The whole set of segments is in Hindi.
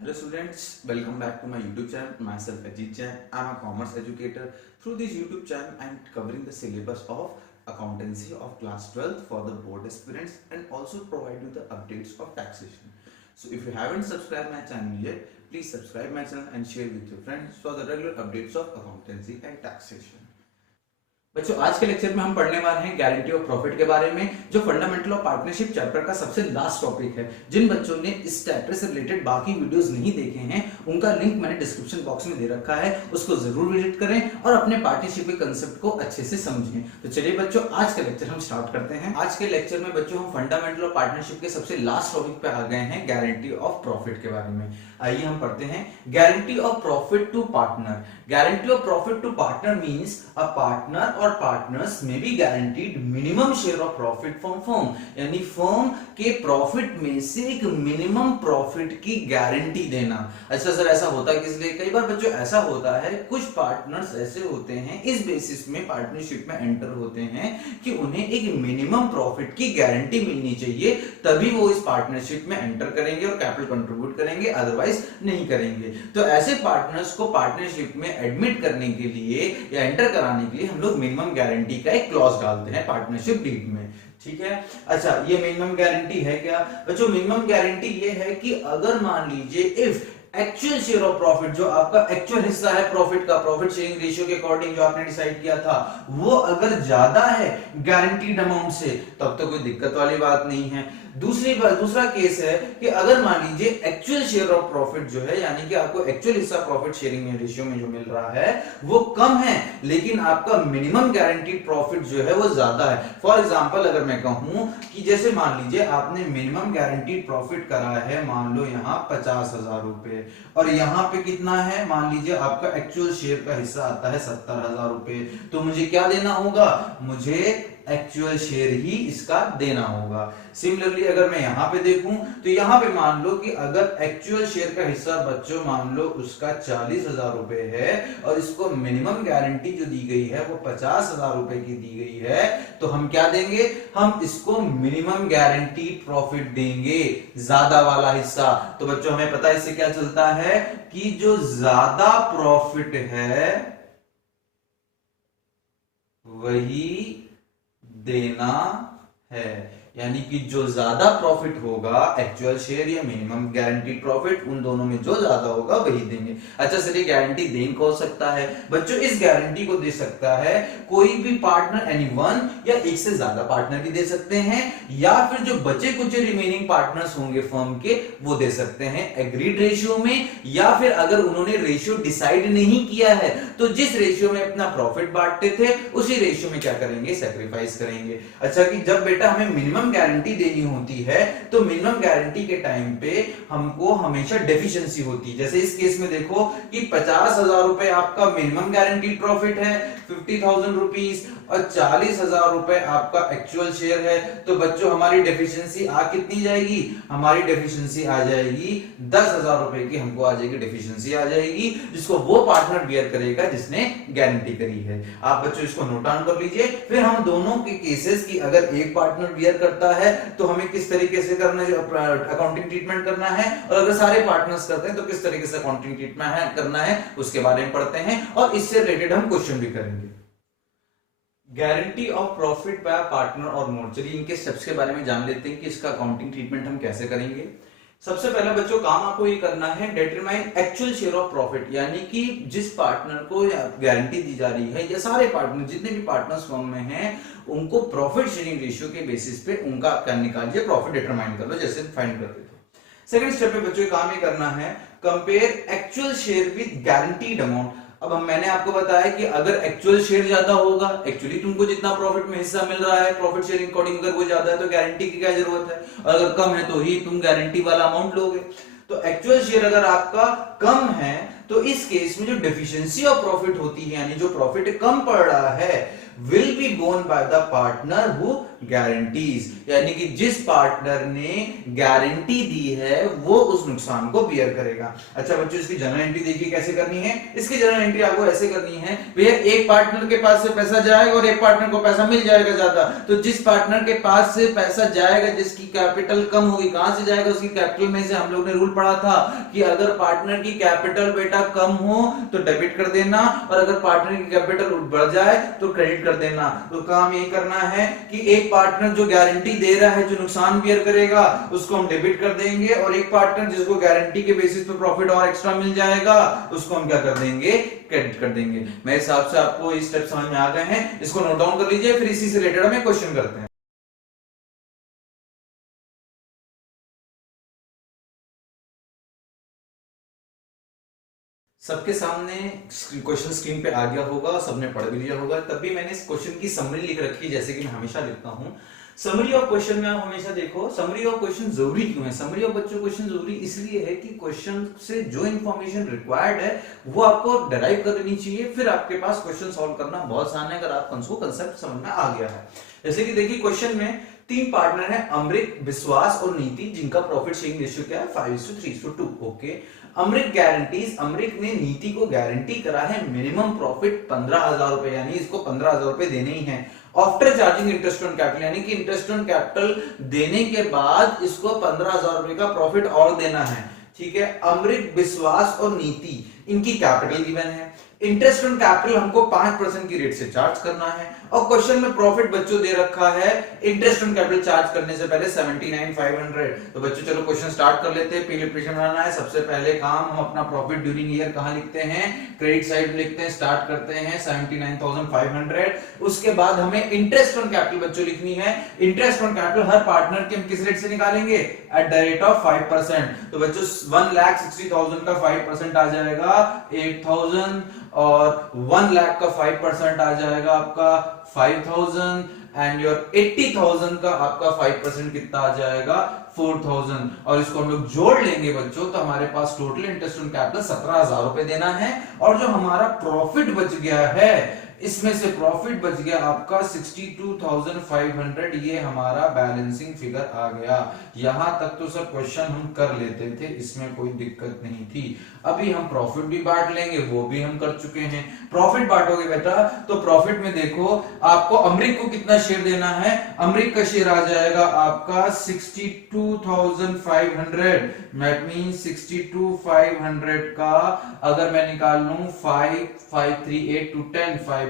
Hello students, welcome back to my YouTube channel. Myself Ajit Jain. I'm a commerce educator. Through this YouTube channel, I'm covering the syllabus of accountancy of class 12 for the board aspirants and also provide you the updates of taxation. So if you haven't subscribed my channel yet, please subscribe my channel and share with your friends for the regular updates of accountancy and taxation. बच्चों आज के लेक्चर में हम पढ़ने वाले हैं गारंटी ऑफ प्रॉफिट के बारे में, जो फंडामेंटल ऑफ पार्टनरशिप चैप्टर का सबसे लास्ट टॉपिक है। जिन बच्चों ने इस चैप्टर से रिलेटेड बाकी वीडियोस नहीं देखे हैं, उनका लिंक मैंने डिस्क्रिप्शन बॉक्स में दे रखा है, उसको जरूर विजिट करें और अपने पार्टनरशिप के कंसेप्ट को अच्छे से समझें। तो चलिए बच्चों, आज का लेक्चर हम स्टार्ट करते हैं। आज के लेक्चर में बच्चों हम फंडामेंटल ऑफ पार्टनरशिप के सबसे लास्ट टॉपिक पे आ गए हैं, गारंटी ऑफ प्रॉफिट के बारे में। आइए हम पढ़ते हैं guarantee of profit to partner. Guarantee of profit to partner means a partner or partners may be guaranteed minimum share of profit from firm, यानी फर्म के प्रॉफिट में से एक मिनिमम प्रॉफिट की गारंटी देना। अच्छा सर, ऐसा होता है किस लिए? कई बार बच्चों ऐसा होता है, कुछ पार्टनर्स ऐसे होते हैं इस बेसिस में पार्टनरशिप में एंटर होते हैं कि उन्हें एक मिनिमम प्रॉफिट की गारंटी मिलनी चाहिए, तभी वो इस पार्टनरशिप में एंटर करेंगे और कैपिटल कंट्रीब्यूट करेंगे, अदरवाइज नहीं करेंगे। तो ऐसे पार्टनर्स को पार्टनरशिप में एडमिट करने के लिए या एंटर कराने के लिए हम लोग मिनिमम गारंटी का एक क्लॉज डालते हैं पार्टनरशिप डीड में। ठीक है। अच्छा, ये मिनिमम गारंटी है क्या बच्चों? मिनिमम गारंटी ये है कि अगर मान लीजिए if actual share of profit, जो आपका एक्चुअल हिस्सा है प्रॉफिट का, प्रॉफिट शेयरिंग रेशियो के अकॉर्डिंग जो आपने डिसाइड किया था, वो अगर ज्यादा है गारंटीड अमाउंट से, तब तो कोई दिक्कत वाली बात नहीं है। दूसरा केस है कि अगर मान लीजिए एक्चुअल शेयर ऑफ प्रॉफिट जो है, यानी कि आपको एक्चुअल हिस्सा प्रॉफिट शेयरिंग में रेशियो में जो मिल रहा है वो कम है, लेकिन आपका मिनिमम गारंटीड प्रॉफिट जो है वो ज्यादा है। फॉर एग्जांपल अगर मैं कहूं कि जैसे मान लीजिए आपने मिनिमम गारंटीड प्रॉफिट करा है, मान लो यहां 50,000 रुपए, और यहां पे कितना है, मान लीजिए आपका एक्चुअल शेयर का हिस्सा आता है 70,000 रुपए, तो मुझे क्या देना होगा? मुझे एक्चुअल शेयर ही इसका देना होगा। सिमिलरली अगर मैं यहां पे देखूं तो यहां पे मान लो कि अगर एक्चुअल शेयर का हिस्सा बच्चों मान लो उसका 40,000 रुपए है और इसको मिनिमम गारंटी जो दी गई है वो 50,000 रुपए की दी गई है, तो हम क्या देंगे? हम इसको मिनिमम गारंटी प्रॉफिट देंगे, ज्यादा वाला हिस्सा। तो बच्चों हमें पता है इससे क्या चलता है कि जो ज्यादा प्रॉफिट है वही देना है, यानी कि जो ज्यादा प्रॉफिट होगा, एक्चुअल शेयर या मिनिमम गारंटीड प्रॉफिट, उन दोनों में जो ज्यादा होगा वही देंगे। अच्छा सर, ये गारंटी देन कौन सकता है? बच्चों इस गारंटी को दे सकता है कोई भी पार्टनर, एनी वन, या एक से ज्यादा पार्टनर भी दे सकते हैं, या फिर जो बचे कुछ रिमेनिंग पार्टनर्स होंगे फर्म के वो दे सकते हैं एग्रीड रेशियो में, या फिर अगर उन्होंने रेशियो डिसाइड नहीं किया है तो जिस रेशियो में अपना प्रॉफिट बांटते थे उसी रेशियो में क्या करेंगे? सैक्रिफाइस करेंगे। अच्छा कि जब बेटा हमें मिनिमम गारंटी देनी होती है तो मिनिमम गारंटी के टाइम पे हमको हमेशा डेफिशिएंसी होती है। जैसे इस केस में देखो कि 50,000 रुपए आपका मिनिमम गारंटीड प्रॉफिट है, 50,000 रुपीस, और 40,000 रुपए आपका एक्चुअल शेयर है, तो बच्चों हमारी डेफिशिएंसी आ कितनी जाएगी? हमारी डेफिशिएंसी आ जाएगी 10,000 रुपए की, हमको आ जाएगी डेफिशिएंसी आ जाएगी, जिसको वो पार्टनर बियर करेगा जिसने गारंटी करी है। आप बच्चों इसको नोट डाउन कर लीजिए। फिर हम दोनों के केसेस की, अगर एक पार्टनर बियर करता है तो हमें किस तरीके से करना है, अकाउंटिंग ट्रीटमेंट करना है, और अगर सारे पार्टनर्स करते हैं तो किस तरीके से अकाउंटिंग ट्रीटमेंट करना है, उसके बारे में पढ़ते हैं, और इससे रिलेटेड हम क्वेश्चन भी करेंगे। Guarantee of profit by partner और मोर, चलिए इनके स्टेप्स के बारे में जान लेते हैं कि इसका अकाउंटिंग ट्रीटमेंट हम कैसे करेंगे। सबसे पहला बच्चों काम आपको ये करना है, determine actual share of profit, यानी कि जिस पार्टनर को गारंटी दी जा रही है, या सारे पार्टनर जितने भी पार्टनर्स फर्म में हैं, उनको प्रॉफिट शेयरिंग रेशियो के बेसिस पे उनका क्या निकालिए, प्रॉफिट डिटरमाइन कर लो, जैसे फाइंड करते थे। सेकंड स्टेप पे बच्चों काम ये करना है, compare actual share with guaranteed amount. अब मैंने आपको बताया कि अगर एक्चुअल शेयर ज्यादा होगा, एक्चुअली तुमको जितना प्रॉफिट में हिस्सा मिल रहा है प्रॉफिट शेयरिंग अकॉर्डिंग, अगर वो ज्यादा है तो गारंटी की क्या जरूरत है, और अगर कम है तो ही तुम गारंटी वाला अमाउंट लोगे। तो एक्चुअल शेयर अगर आपका कम है तो इस केस में जो डेफिशिएंसी ऑफ प्रॉफिट होती है, यानी जो प्रॉफिट कम पड़ रहा है, will be borne by the partner who guarantees, यानी कि जिस पार्टनर ने गारंटी दी है वो उस नुकसान को बियर करेगा। अच्छा बच्चों, इसकी जर्नल एंट्री देखिए कैसे करनी है। इसकी जर्नल एंट्री आपको ऐसे करनी है, भैया एक पार्टनर के पास से पैसा जाएगा और एक पार्टनर को पैसा मिल जाएगा ज्यादा, तो जिस पार्टनर के पास से पैसा जाएगा, जिसकी कैपिटल कम होगी, कहां से जाएगा, उसकी कैपिटल में से। हम लोग ने रूल पढ़ा था कि अगर पार्टनर की कैपिटल बेटा कम हो तो डेबिट कर देना, और अगर पार्टनर की कैपिटल बढ़ जाए तो क्रेडिट कर देना। तो काम ये करना है कि एक पार्टनर जो गारंटी दे रहा है, जो नुकसान बियर करेगा, उसको हम डेबिट कर देंगे, और एक पार्टनर जिसको गारंटी के बेसिस पे प्रॉफिट और एक्स्ट्रा मिल जाएगा, उसको हम क्या कर देंगे, क्रेडिट कर देंगे। मेरे हिसाब से आपको ये स्टेप समझ में आ गए हैं, इसको नोट डाउन कर लीजिए, फिर इसी से रिलेटेड हम क्वेश्चन करते हैं। सबके सामने क्वेश्चन स्क्रीन पे आ गया होगा, सबने पढ़ भी लिया होगा, तब भी मैंने इस क्वेश्चन की समरी लिख रखी है, जैसे कि मैं हमेशा लिखता हूं। समरी ऑफ क्वेश्चन में आप हमेशा देखो, समरी ऑफ क्वेश्चन जरूरी क्यों है। समरी ऑफ बच्चों क्वेश्चन जरूरी इसलिए है कि क्वेश्चन से जो इंफॉर्मेशन रिक्वायर्ड है वो आपको डिराइव कर लेनी चाहिए, फिर आपके पास क्वेश्चन सॉल्व करना बहुत आसान है, अगर आपको कंसेप्ट समझ में आ गया है। जैसे कि देखिए क्वेश्चन में 3 पार्टनर हैं, अमृत, विश्वास और नीति, जिनका प्रॉफिट शेयरिंग रेशियो क्या है, 5:3:2। ओके, अमृत गारंटीज, अमृत ने नीति को गारंटी करा है मिनिमम प्रॉफिट 15,000 रुपए, यानी इसको 15,000 रुपए देने ही है। After charging interest on capital, यानी कि इंटरेस्ट ऑन कैपिटल देने के बाद इसको 15,000 रुपए का प्रॉफिट और देना है। ठीक है, अमृत, विश्वास और नीति, इनकी कैपिटल गिवन है, इंटरेस्ट ऑन कैपिटल हमको 5% की रेट से चार्ज करना है, और क्वेश्चन में प्रॉफिट बच्चों दे रखा है इंटरेस्ट ऑन कैपिटल चार्ज करने से पहले 79,500। तो बच्चों चलो क्वेश्चन स्टार्ट कर लेते हैं। पहले प्रेजेंटेशन बनाना है। सबसे पहले काम हम अपना प्रॉफिट ड्यूरिंग ईयर कहां लिखते हैं, क्रेडिट साइड लिखते हैं। स्टार्ट करते हैं 79,500। उसके बाद हमें इंटरेस्ट ऑन कैपिटल बच्चों लिखनी है। Interest on capital her partner के हम किस रेट से निकालेंगे, एट द रेट ऑफ 5%। तो बच्चों 1,60,000 का 5% आ जाएगा 8,000, और 1 लाख का 5% आ जाएगा आपका 5,000, एंड योर 80,000 का आपका 5% कितना आ जाएगा, 4,000। और इसको हम लोग जोड़ लेंगे बच्चों, तो हमारे पास टोटल इंटरेस्ट ऑन कैपिटल 17,000 रुपए देना है। और जो हमारा प्रॉफिट बच गया है, इसमें से प्रॉफिट बच गया आपका 62,500। ये हमारा बैलेंसिंग फिगर आ गया। यहां तक तो सर क्वेश्चन हम कर लेते थे, इसमें कोई दिक्कत नहीं थी। अभी हम प्रॉफिट भी बांट लेंगे, वो भी हम कर चुके हैं। प्रॉफिट बांटोगे बेटा, तो प्रॉफिट में देखो आपको अमृत को कितना शेयर देना है। अमृत का शेयर आ जाएगा आपका 62,500। दैट मींस 62,500 का अगर मैं निकाल लूं 5, 5, 3, 8 to 10, 5/10,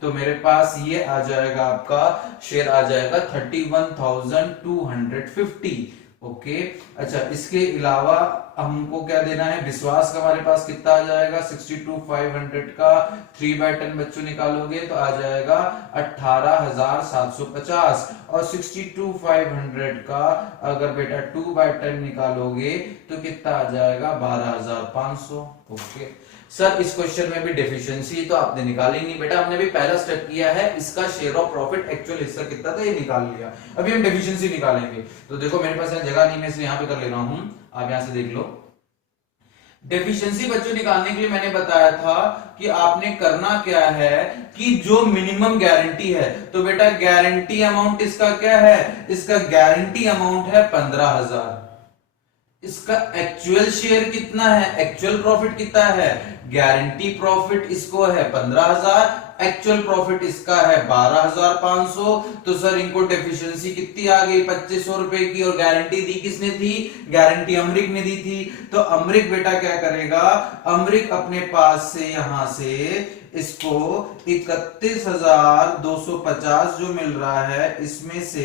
तो मेरे पास ये आ जाएगा आपका शेयर आ जाएगा 31,250। ओके, अच्छा इसके अलावा हमको क्या देना है, विश्वास का हमारे पास कितना आ जाएगा 62,500 का 3/10 बच्चों निकालोगे तो आ जाएगा 18,750। और 62,500 का अगर बेटा 2/10 निकालोगे तो कितना आ जाएगा 12,500। ओके सर, इस क्वेश्चन में भी डेफिशिएंसी तो आपने निकाली नहीं बेटा, हमने भी पहला स्टेप किया है, इसका शेयर ऑफ प्रॉफिट एक्चुअल हिस्सा कितना था ये निकाल लिया। अभी हम डेफिशिएंसी निकालेंगे। तो देखो मेरे पास जगह नहीं, मैं इसे यहां पे कर ले रहा हूं, आप यहां से देख लो। डेफिशिएंसी बच्चों निकालने के लिए मैंने बताया था कि आपने करना क्या है कि जो मिनिमम गारंटी है, तो बेटा गारंटी अमाउंट इसका क्या है, इसका गारंटी अमाउंट है 15,000। इसका एक्चुअल शेयर कितना है, एक्चुअल प्रॉफिट कितना है, गारंटी प्रॉफिट इसको है 15,000, एक्चुअल प्रॉफिट इसका है 12,500। तो सर इनको डेफिशिएंसी कितनी आ गई 2,500 रुपए की, और गारंटी दी किसने थी, गारंटी अमृत ने दी थी। तो अमृत बेटा क्या करेगा, अमृत अपने पास से यहां से इसको 31,250 जो मिल रहा है, इसमें से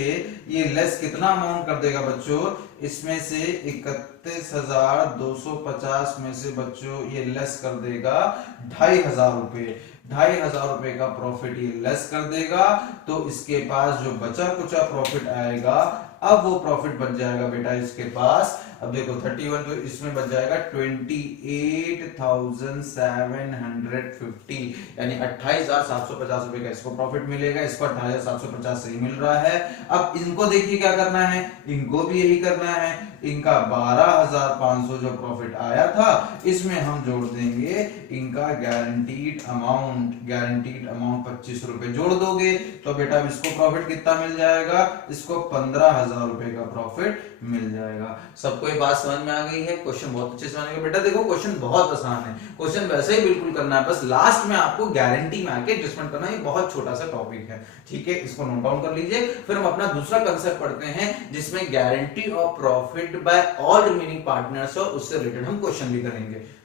ये लेस कितना अमाउंट कर देगा बच्चों, इसमें से 31,250 में से बच्चों ये लेस कर देगा 2,500 रुपए। 2,500 रुपए का प्रॉफिट ये लेस कर देगा। तो इसके पास जो बचा कुचा प्रॉफिट आएगा, अब वो प्रॉफिट बच जाएगा बेटा इसके पास अब देखो 31 तो इसमें बच जाएगा 28,750, यानी 28,750 रुपए का इसको प्रॉफिट मिलेगा, इसको 28,750 सही मिल रहा है। अब इनको देखिए क्या करना है, इनको भी यही करना है, इनका 12,500 जो प्रॉफिट आया था इसमें हम जोड़ देंगे इनका गारंटीड अमाउंट 25 रुपए जोड़ दोगे तो बेटा इसको प्रॉफिट कितना मिल जाएगा, इसको 15,000 रुपए का प्रॉफिट मिल जाएगा। सबको ये बात समझ में आ गई है? क्वेश्चन बहुत अच्छे से समझ गए बेटा। देखो क्वेश्चन बहुत आसान है, क्वेश्चन वैसे ही बिल्कुल करना है, बस लास्ट में आपको गारंटी में आके एडजस्टमेंट करना है। ये बहुत छोटा सा टॉपिक है, ठीक है, इसको नोट डाउन कर लीजिए। फिर हम अपना दूसरा कंसेप्ट पढ़ते हैं जिसमें guarantee of profit by all remaining partners, और उससे रिलेटेड हम क्वेश्चन भी करेंगे।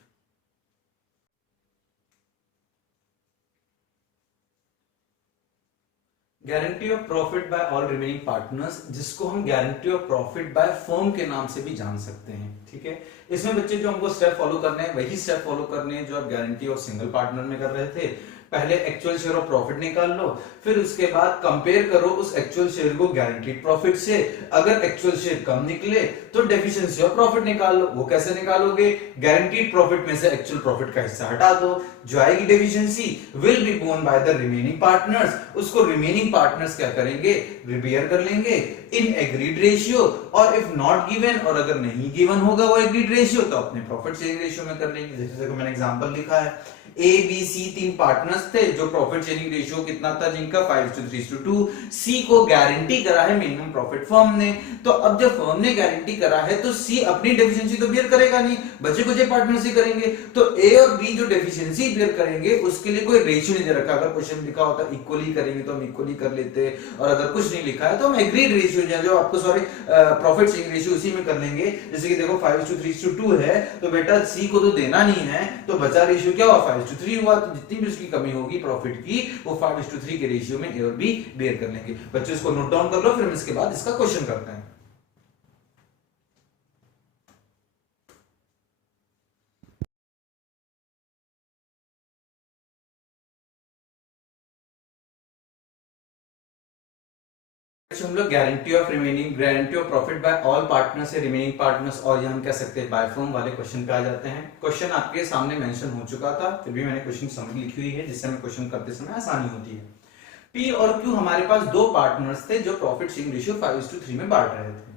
Guarantee of profit by all remaining partners, जिसको हम guarantee of profit by firm के नाम से भी जान सकते हैं, ठीक है। इसमें बच्चे जो हमको स्टेप फॉलो करने हैं वही स्टेप फॉलो करने हैं जो आप गारंटी ऑफ सिंगल पार्टनर में कर रहे थे। पहले एक्चुअल शेयर ऑफ प्रॉफिट निकाल लो, फिर उसके बाद कंपेयर करो उस एक्चुअल शेयर को गारंटीड प्रॉफिट से। अगर एक्चुअल शेयर कम निकले तो डेफिशिएंसी ऑफ प्रॉफिट निकाल लो। वो कैसे निकालोगे, गारंटीड प्रॉफिट में से एक्चुअल प्रॉफिट का हिस्सा हटा दो, जो आएगी deficiency will be borne by the remaining partners. उसको रिमेनिंग पार्टनर्स क्या करेंगे, रिपेयर कर लेंगे इन एग्रीड रेशियो, और इफ नॉट गिवन, और अगर नहीं गिवन होगा वो एग्रीड रेशियो तो अपने प्रॉफिट शेयरिंग रेशियो में कर लेंगे। जैसे देखो मैंने एग्जांपल लिखा है, ए बी सी तीन पार्टनर्स थे जो प्रॉफिट शेयरिंग रेशियो कितना था जिनका 5:3:2। सी को गारंटी करा है मिनिमम प्रॉफिट फर्म ने, तो अब जब फर्म ने गारंटी करा है तो सी अपनी डेफिशिएंसी तो बियर करेगा नहीं, बचे कुछ पार्टनर्स ही करेंगे। तो ए और बी जो डेफिशिएंसी बियर करेंगे उसके लिए कोई रेशियो नहीं दे रखा। अगर क्वेश्चन लिखा होता इक्वली करेंगे तो हम इक्वली कर लेते, और अगर कुछ नहीं लिखा है तो हम एग्रीड रेशियो जो आपको प्रॉफिट शेयरिंग रेशियो उसी में कर लेंगे। जैसे कि देखो 5:3:2 है तो बेटा सी को तो देना नहीं है, तो बचा रेशियो क्या हुआ, 5:3 हुआ। तो जितनी भी उसकी कमी होगी प्रॉफिट की वो 5:3 के रेशियो में ए और बी बेयर कर लेंगे। बच्चों इसको नोट डाउन कर लो, फिर हम इसके बाद इसका क्वेश्चन करते हैं। हम लोग guarantee of profit by all partners से रिमेनिंग पार्टनर्स, और ये हम कह सकते हैं बाय फर्म वाले क्वेश्चन पे आ जाते हैं। क्वेश्चन आपके सामने मेंशन हो चुका था, फिर भी मैंने क्वेश्चन समरी लिखी हुई है जिससे हमें क्वेश्चन करते समय आसानी होती है। पी और क्यू हमारे पास दो पार्टनर्स थे जो प्रॉफिट शेयरिंग रेशियो 5:3 में बांट रहे थे।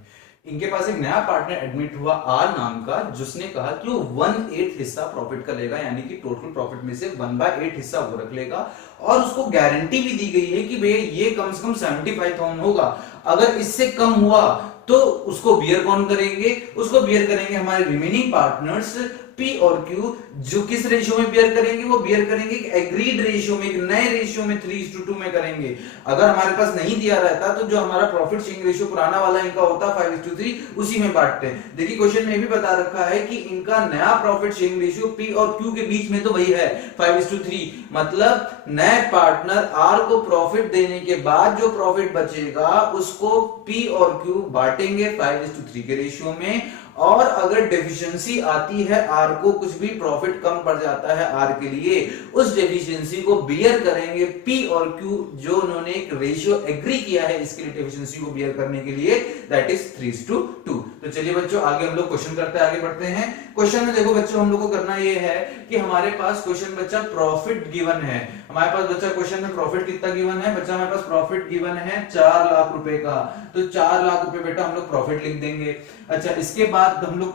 इनके पास एक नया पार्टनर एडमिट हुआ आर नाम का, जिसने कहा कि वो 1/8 हिस्सा प्रॉफिट का लेगा, यानी कि टोटल प्रॉफिट में से 1/8 हिस्सा वो रख लेगा, और उसको गारंटी भी दी गई है कि भैया ये कम से कम 75,000 होगा। अगर इससे कम हुआ तो उसको बियर कौन करेंगे, उसको बियर करेंगे हमारे रिमेनिंग पार्टनर्स पी और क्यू। जो किस रेशियो में बियर करेंगे, वो बियर करेंगे एग्रीड रेशियो में, एक नए रेशियो में 3:2 में करेंगे। अगर हमारे पास नहीं दिया रहता तो जो हमारा प्रॉफिट शेयरिंग रेशियो पुराना वाला इनका होता 5:3, उसी में बांटते हैं। देखिए क्वेश्चन में भी बता रखा है कि इनका नया प्रॉफिट शेयरिंग रेशियो पी और क्यू के बीच में तो वही है 5:3, मतलब नए पार्टनर आर को प्रॉफिट देने के बाद जो प्रॉफिट बचेगा उसको पी और क्यू बांटेंगे 5:3 के रेशियो में। और अगर डेफिशिएंसी आती है आर को, कुछ भी प्रॉफिट कम पड़ जाता है आर के लिए, उस डेफिशिएंसी को बियर करेंगे पी और क्यू, जो उन्होंने एक रेशियो एग्री किया है इसके लिए डेफिशिएंसी को बियर करने के लिए, दैट इज 3:2। तो चलिए बच्चों आगे हम लोग क्वेश्चन करते हैं, आगे बढ़ते हैं। क्वेश्चन में देखो बच्चों हम लोग को करना ये है कि हमारे पास क्वेश्चन बच्चा प्रॉफिट गिवन है, हमारे पास बच्चा क्वेश्चन में प्रॉफिट कितना गिवन है, बच्चा हमारे पास प्रॉफिट गिवन है 4 लाख रुपए का, तो 4 लाख रुपए बेटा हम लोग प्रॉफिट लिख देंगे। अच्छा इसके बाद हम लोग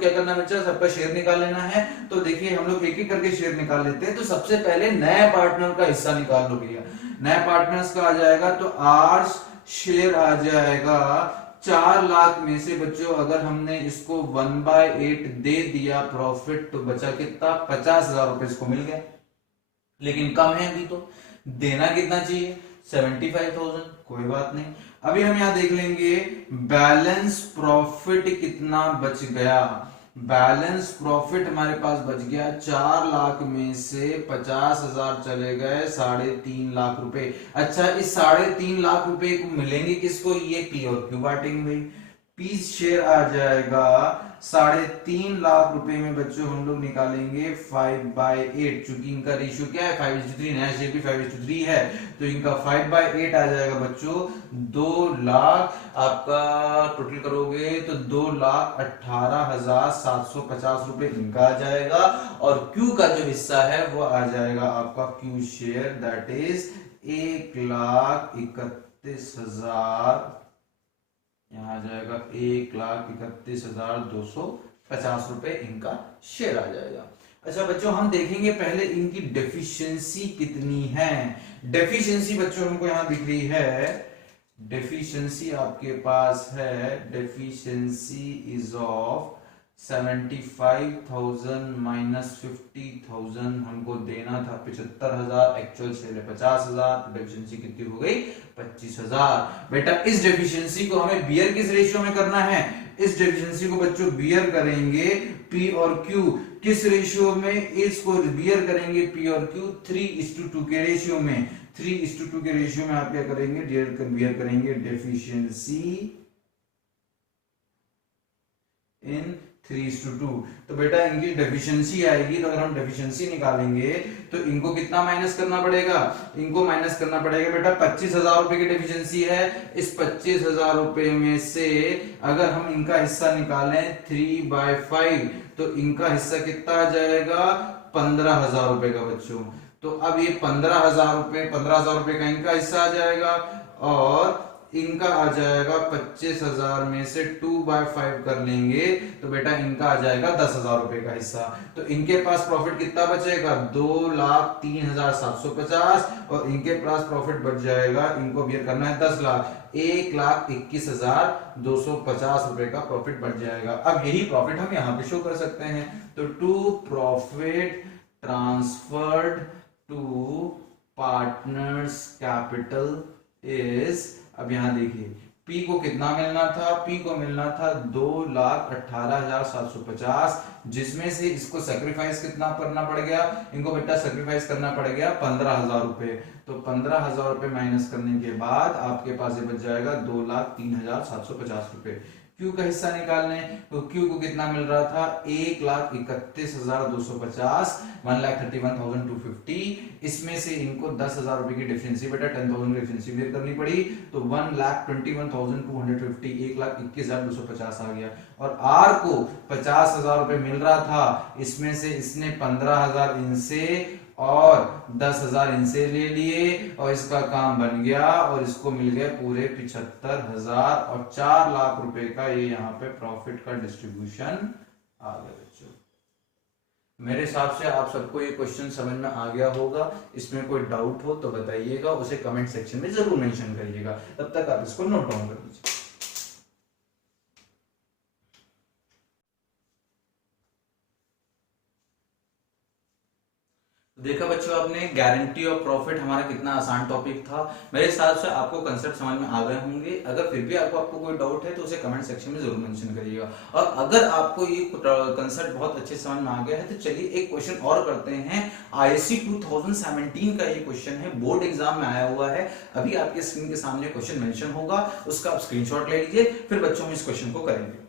क्या करना है बच्चा, सबका शेयर निकाल लेना है। तो देखिए हम लोग एक एक करके शेयर निकाल लेते हैं। तो सबसे पहले नए पार्टनर का हिस्सा निकाल लो भैया, नए पार्टनर्स का आ जाएगा तो आर शेयर आ जाएगा 4 लाख में से बच्चों अगर हमने इसको 1/8 दे दिया प्रॉफिट, तो बचा कितना, 50,000 रुपए इसको मिल गया। लेकिन कम है अभी, तो देना कितना चाहिए, 75,000। कोई बात नहीं, अभी हम यहां देख लेंगे बैलेंस प्रॉफिट कितना बच गया। बैलेंस प्रॉफिट हमारे पास बच गया 4 लाख में से 50,000 चले गए 3.5 लाख रुपए। अच्छा इस 3.5 लाख रुपए को मिलेंगे किसको, ये पी और क्यू बांटेंगे भाई। पी शेयर आ जाएगा 3.5 लाख रुपए में बच्चों हम लोग निकालेंगे 5/8, चूंकि इनका रेशियो क्या है 5:3, नया शेयर भी 5:3 है, तो इनका 5/8 आ जाएगा बच्चों 2 लाख। आपका टोटल करोगे तो 2,18,750 रुपए इनका आ जाएगा, और क्यू का जो हिस्सा है वो आ जाएगा आपका क्यू शेयर, दैट इज 1,31,000, यहाँ आ जाएगा 1,31,250 रुपए इनका शेयर आ जाएगा। अच्छा बच्चों हम देखेंगे पहले इनकी डेफिशिएंसी कितनी है। डेफिशिएंसी बच्चों हमको यहाँ दिख रही है, डेफिशिएंसी आपके पास है, डेफिशिएंसी इज ऑफ 75,000 माइनस 50,000, हमको देना था 75,000, एक्चुअल सेल है 50,000, तो डेफिशिएंसी कितनी हो गई 25,000। बेटा इस डेफिशिएंसी को हमें बियर किस रेशियो में करना है, इस डेफिशिएंसी को बच्चों बियर करेंगे पी और क्यू किस रेशियो में, इसको बियर करेंगे पी और क्यू 3:2 के रेशियो में, 3:2 के रेशियो में आप क्या करेंगे बियर करेंगे डेफिशिएंसी इन 3:2। तो बेटा इनकी डेफिशिएंसी आएगी, तो अगर हम डेफिशिएंसी निकालेंगे तो इनको कितना माइनस करना पड़ेगा, इनको माइनस करना पड़ेगा बेटा 25,000 रुपए की डेफिशिएंसी है, इस 25,000 रुपए में से अगर हम इनका हिस्सा निकालें 3/5 तो इनका हिस्सा कितना आ जाएगा 15,000 रुपए का बच्चों। तो अब ये 15,000 रुपए का इनका हिस्सा आ जाएगा, और इनका आ जाएगा 25,000 में से 2/5 कर लेंगे तो बेटा इनका आ जाएगा 10,000 रुपए का हिस्सा। तो इनके पास प्रॉफिट कितना बचेगा 2,03,750, और इनके पास प्रॉफिट बच जाएगा, इनको बियर करना है 10 लाख, 1,21,250 रुपए का प्रॉफिट बच जाएगा। अब यही प्रॉफिट हम यहाँ पे शो कर सकते हैं, तो to profit transferred to partners capital is, अब यहां देखिए P को कितना मिलना था, P को मिलना था 2,18,750, जिसमें से इसको सेक्रीफाइस कितना करना पड़ गया, इनको बेटा सेक्रीफाइस करना पड़ गया 15,000 रुपए, तो 15,000 रुपए माइनस करने के बाद आपके पास ये बच जाएगा 2,03,750 रुपए। क्यू का हिस्सा निकालने, तो क्यू को कितना मिल रहा था 1,31,250, 1,31,250, इसमें से इनको 10,000 रुपए की डिफरेंसी बेटा 10,000 डिफरेंसी बेर करनी पड़ी, तो 1,21,250, 1,21,250 आ गया। और आर को 50,000 रुपए मिल रहा था, इसमें से इसने 15,000 इनसे और 10,000 इनसे ले लिए, और इसका काम बन गया, और इसको मिल गए पूरे 75,000, और 4 लाख रुपए का ये यहाँ पे प्रॉफिट का डिस्ट्रीब्यूशन आ गया बच्चों। मेरे हिसाब से आप सबको ये क्वेश्चन समझ में आ गया होगा, इसमें कोई डाउट हो तो बताइएगा, उसे कमेंट सेक्शन में जरूर मेंशन करिएगा, तब तक आप इसको नोट डाउन कर लीजिए। देखा बच्चों आपने गारंटी ऑफ प्रॉफिट हमारा कितना आसान टॉपिक था। मेरे हिसाब से आपको कंसेप्ट समझ में आ गए होंगे, अगर फिर भी आपको कोई डाउट है तो उसे कमेंट सेक्शन में जरूर मेंशन करिएगा। और अगर आपको ये कंसेप्ट बहुत अच्छे समझ में आ गया है तो चलिए एक क्वेश्चन और करते हैं। आईएससी 2017 का ये क्वेश्चन है, बोर्ड एग्जाम में आया हुआ है, अभी आपके स्क्रीन के सामने क्वेश्चन मेंशन होगा, उसका आप स्क्रीनशॉट ले लीजिए, फिर बच्चों हम इस क्वेश्चन को करेंगे।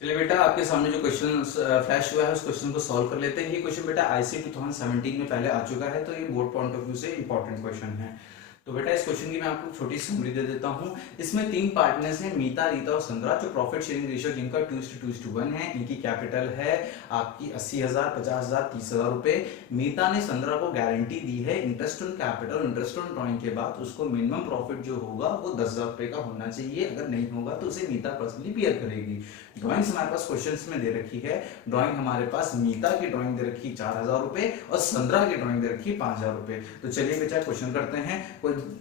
चलिए बेटा आपके सामने जो क्वेश्चन फ्लैश हुआ है उस क्वेश्चन को सॉल्व कर लेते हैं। ये क्वेश्चन बेटा आईसी 2017 में पहले आ चुका है, तो ये बोर्ड पॉइंट ऑफ व्यू से इंपॉर्टेंट क्वेश्चन है। तो बेटा इस क्वेश्चन की मैं आपको छोटी समरी दे देता हूं। इसमें 3 पार्टनर्स हैं, मीता, रीता और संद्रा, जो प्रॉफिट शेयरिंग रेशियो जिनका 2:1 है। इनकी कैपिटल है आपकी 80,000, 50,000, 30,000 रुपए। मीता ने संद्रा को गारंटी दी है interest on capital, interest on drawing के बाद उसको मिनिमम प्रॉफिट जो होगा वो 10,000 रुपए का होना चाहिए, अगर नहीं होगा तो उसे मीता पर्सनली बियर करेगी। ड्राइंग्स हमारे पास क्वेश्चंस में दे रखी है। ड्राइंग हमारे पास मीता की ड्राइंग दे रखी 4,000 रुपए और संद्रा की ड्राइंग दे रखी 5,000 रुपए। तो चलिए बेटा क्वेश्चन करते हैं।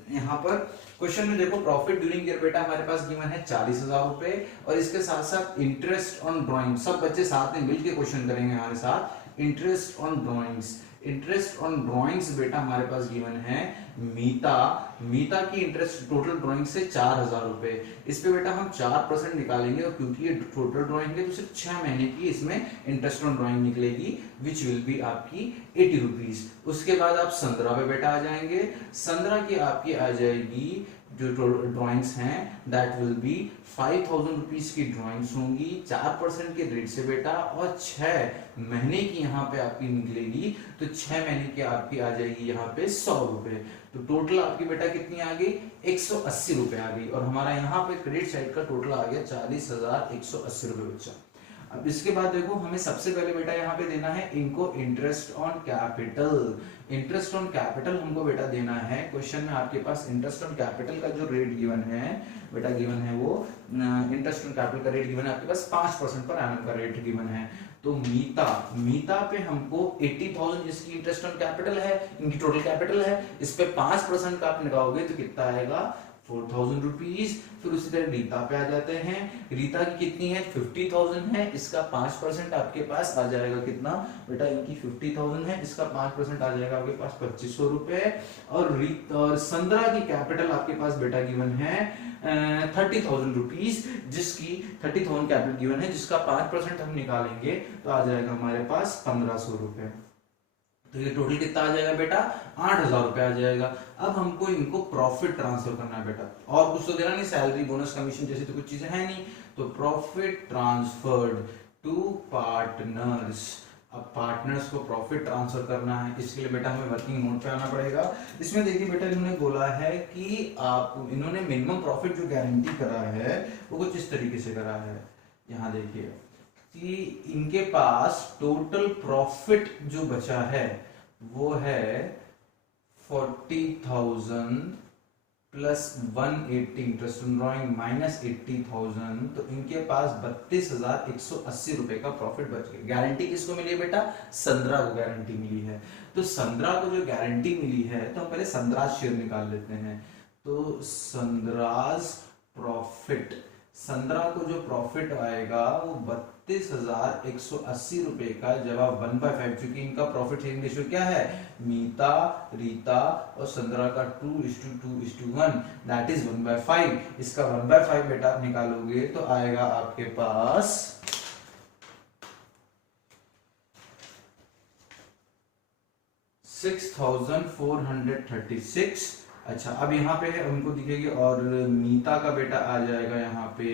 यहाँ पर क्वेश्चन में देखो प्रॉफिट ड्यूरिंग ईयर बेटा हमारे पास गिवन है 40,000 रुपए, और इसके साथ साथ इंटरेस्ट ऑन ड्राइंग, सब बच्चे साथ में मिलकर क्वेश्चन करेंगे हमारे साथ। Interest on drawings, interest on drawings बेटा हमारे पास गिवन है मीता की इंटरेस्ट टोटल ड्राइंग से 4,000 रुपए। इस पे बेटा हम 4% निकालेंगे, और क्योंकि ये टोटल ड्राइंग है तो सिर्फ 6 महीने की इसमें इंटरेस्ट ऑन ड्राइंग निकलेगी, विच विल बी आपकी 80 रुपीज। उसके बाद आप 15 पे बेटा आ जाएंगे, 15 की आपकी आ जाएगी जो ड्राइंग्स हैं दैट विल बी 5,000 रुपीज की ड्राइंग्स होंगी 4% के रेट से बेटा, और 6 महीने की यहाँ पे आपकी निकलेगी, तो 6 महीने की आपकी आ जाएगी यहाँ पे 100 रुपए। तो टोटल आपकी बेटा कितनी आ गई 180 रुपए आ गई, और हमारा यहाँ पे क्रेडिट साइड का टोटल आ गया 40,180 रुपए बच्चा। अब इसके बाद देखो हमें सबसे पहले बेटा यहाँ पे देना है इनको interest on capital. Interest on capital हमको बेटा देना है, क्वेश्चन में आपके पास इंटरेस्ट ऑन कैपिटल का जो रेट गिवन है बेटा, गिवन है वो इंटरेस्ट ऑन कैपिटल का रेट गिवन है आपके पास 5% पर एनम का रेट गिवन है। तो मीता पे हमको 80,000 जिसकी इंटरेस्ट ऑन कैपिटल है, इनकी टोटल कैपिटल है, इस पे 5% का आप लगाओगे तो कितना आएगा 4,000 रुपीज। फिर उसी तरह रीता पे आ जाते हैं, रीता की कितनी है 50,000 है, इसका 5% आपके पास आ जाएगा कितना बेटा, इनकी 50,000 है, इसका 5% आ जाएगा आपके पास 2,500 रुपए। और संद्रा की कैपिटल आपके पास बेटा गिवन है 30,000 रुपीज, जिसकी 30,000 कैपिटल गिवन है, जिसका 5% हम निकालेंगे तो आ जाएगा हमारे पास 1,500 रुपए। तो ये टोटल कितना आ जाएगा बेटा 8,000 रुपए आ जाएगा। अब हमको इनको प्रॉफिट ट्रांसफर करना है बेटा, और कुछ तो देना नहीं, सैलरी बोनस कमीशन जैसी तो कुछ चीजें है नहीं, तो प्रॉफिट ट्रांसफर्ड टू पार्टनर्स। अब पार्टनर्स को प्रॉफिट ट्रांसफर करना है, इसके लिए बेटा हमें वर्किंग नोट पे आना पड़ेगा। इसमें देखिए बेटा इन्होंने बोला है कि आप इन्होंने मिनिमम प्रॉफिट जो गारंटी करा है वो कुछ इस तरीके से करा है, यहाँ देखिए कि इनके पास टोटल प्रॉफिट जो बचा है वो है 40,000 plus 180 interest on drawing minus 80,000, तो इनके पास 32,180 रुपए का प्रॉफिट बच गया। गारंटी किसको मिली है बेटा, संद्रा को गारंटी मिली है। तो संद्रा को जो गारंटी मिली है तो हम पहले संद्राज शेयर निकाल लेते हैं। तो संद्राज प्रॉफिट, संद्रा को जो प्रॉफिट आएगा वो 32,180 रुपए का, जब आप 1/5, चूंकि इनका प्रॉफिट शेयरिंग रेशियो क्या है, मीता रीता और संद्रा का 2:2:1 दैट इज 1/5। इसका 1/5 बेटा आप निकालोगे तो आएगा आपके पास 6,436। अच्छा अब यहाँ पे है उनको दिखेगी, और मीता का बेटा आ जाएगा यहाँ पे,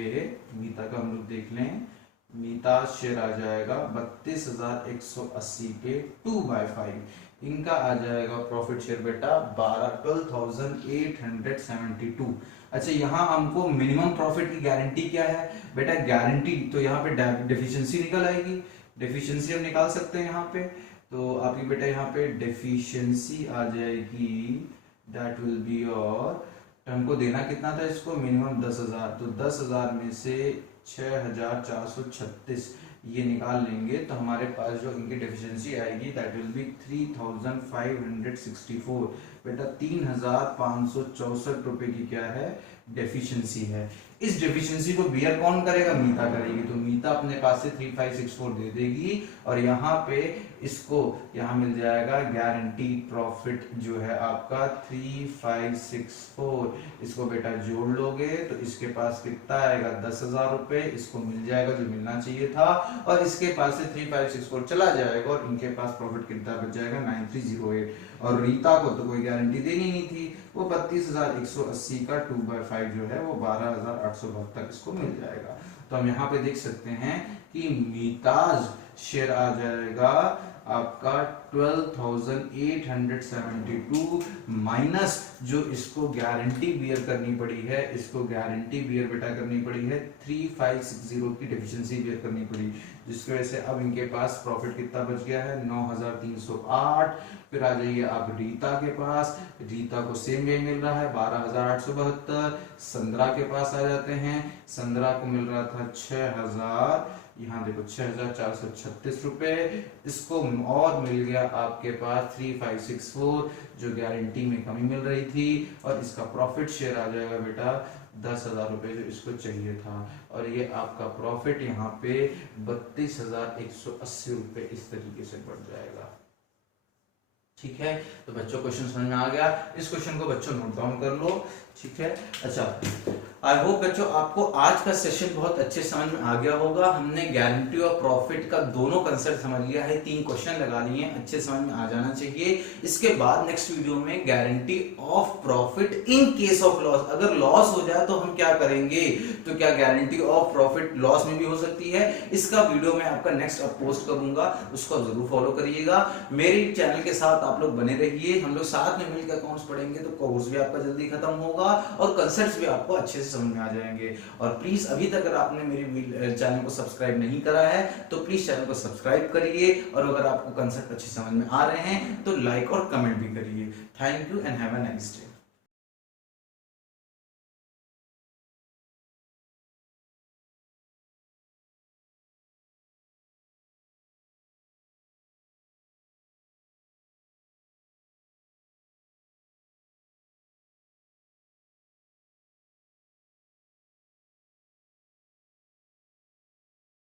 मीता का हम लोग देख लें, मीता शेयर आ जाएगा 32,180 पे 2/5, इनका आ जाएगा प्रॉफिट शेयर बेटा 12,872। अच्छा यहाँ हमको मिनिमम प्रॉफिट की गारंटी क्या है बेटा, गारंटी तो यहाँ पे डेफिशिएंसी निकल आएगी, डेफिशिएंसी हम निकाल सकते हैं यहाँ पे, तो आपकी बेटा यहाँ पे डेफिशिएंसी आ जाएगी दैट विल बी, और हमको देना कितना था इसको मिनिमम 10,000, तो 10,000 में से 6,436 ये निकाल लेंगे तो हमारे पास जो इनकी डेफिशिएंसी आएगी दैट विल बी 3,564। बेटा 3,564 रुपए की क्या है डेफिशिएंसी है। इस डेफिशिएंसी को बियर कौन करेगा, मीता करेगी, तो मीता अपने पास से 3,564 दे देगी, और यहाँ पे इसको यहाँ मिल जाएगा गारंटी प्रॉफिट जो है आपका 3,564, इसको बेटा जोड़ लोगे तो इसके पास कितना आएगा 10,000 रुपए, इसको मिल जाएगा जो मिलना चाहिए था, और इसके पास से 3,564 चला जाएगा, और इनके पास प्रॉफिट कितना बच जाएगा 9,308। और रीता को तो कोई गारंटी देनी नहीं थी, वो 32,180 का 2/5 जो है वो 12,872 इसको मिल जाएगा। तो हम यहाँ पे देख सकते हैं कि मीताज शेयर आ जाएगा आपका 12,872 माइनस जो इसको गारंटी बियर करनी पड़ी है, इसको गारंटी बियर बेटा करनी पड़ी है 3,560 की डेफिशिएंसी बियर करनी पड़ी, जिसकी वजह से अब इनके पास प्रॉफिट कितना बच गया है 9,308। फिर आ जाइए आप रीता के पास, रीता को सेम वे मिल रहा है 12,872। संद्रा के पास आ जाते हैं, संद्रा को मिल रहा था 6,000, यहाँ देखो 6,436 रुपए, इसको और मिल गया आपके पास 3,564 जो गारंटी में कमी मिल रही थी, और इसका प्रॉफिट शेयर आ जाएगा बेटा 10,000 रुपए जो इसको चाहिए था, और ये आपका प्रॉफिट यहाँ पे 32,180 रुपए इस तरीके से बढ़ जाएगा। ठीक है, तो बच्चों क्वेश्चन समझ में आ गया। इस क्वेश्चन को बच्चों नोट डाउन कर लो। ठीक है, अच्छा, आई होप बच्चों आपको आज का सेशन बहुत अच्छे समझ में आ गया होगा। हमने गारंटी और प्रॉफिट का दोनों कंसेप्ट समझ लिया है, 3 क्वेश्चन लगा लिए, अच्छे समझ में आ जाना चाहिए। इसके बाद नेक्स्ट वीडियो में guarantee of profit in case of loss, अगर लॉस हो जाए तो हम क्या करेंगे, तो क्या गारंटी ऑफ प्रॉफिट लॉस में भी हो सकती है, इसका वीडियो मैं आपका नेक्स्ट पोस्ट करूंगा, उसको जरूर फॉलो करिएगा। मेरे चैनल के साथ आप लोग बने रहिए, हम लोग साथ में मिलकर अकाउंट्स पढ़ेंगे तो कोर्स भी आपका जल्दी खत्म होगा और कंसेप्ट्स भी आपको अच्छे से समझ में आ जाएंगे। और प्लीज अभी तक अगर आपने मेरी चैनल को सब्सक्राइब नहीं करा है तो प्लीज चैनल को सब्सक्राइब करिए, और अगर आपको कंसेप्ट अच्छे समझ में आ रहे हैं तो लाइक और कमेंट भी करिए। Thank you and have a nice day.